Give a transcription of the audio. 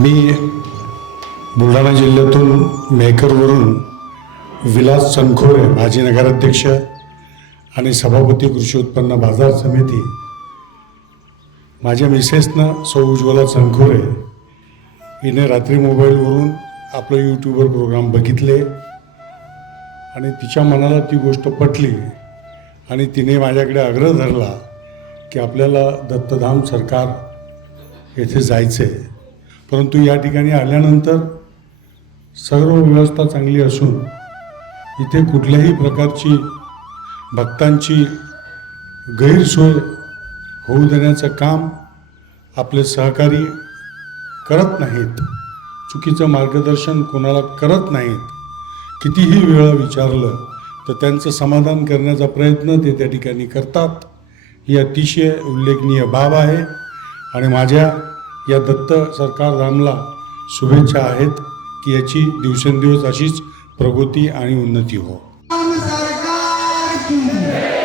मी बुलढाणा जिल्ह्यातून मेहकरवरून विलास चनखोरे माजी नगराध्यक्ष आणि सभापती कृषी उत्पन्न बाजार समिती, माझ्या मिसेसनं सौ उज्ज्वला चनखोरे हिने रात्री मोबाईलवरून आपलं यूट्यूबवर प्रोग्राम बघितले आणि तिच्या मनाला ती गोष्ट पटली आणि तिने माझ्याकडे आग्रह धरला की आपल्याला दत्तधाम सरकार येथे जायचं आहे. परंतु या ठिकाणी आल्यानंतर सर्व व्यवस्था चांगली असून इथे कुठल्याही प्रकारची भक्तांची गैरसोय होऊ देण्याचं काम आपले सहकारी करत नाहीत, चुकीचं मार्गदर्शन कोणाला करत नाहीत. कितीही वेळा विचारलं तर त्यांचं समाधान करण्याचा प्रयत्न ते त्या ठिकाणी करतात. ही अतिशय उल्लेखनीय बाब आहे आणि माझ्या या दत्त सरकार धामला शुभेच्छा आहेत की याची दिवसेंदिवस अशीच प्रगती आणि उन्नती हो. सरकार की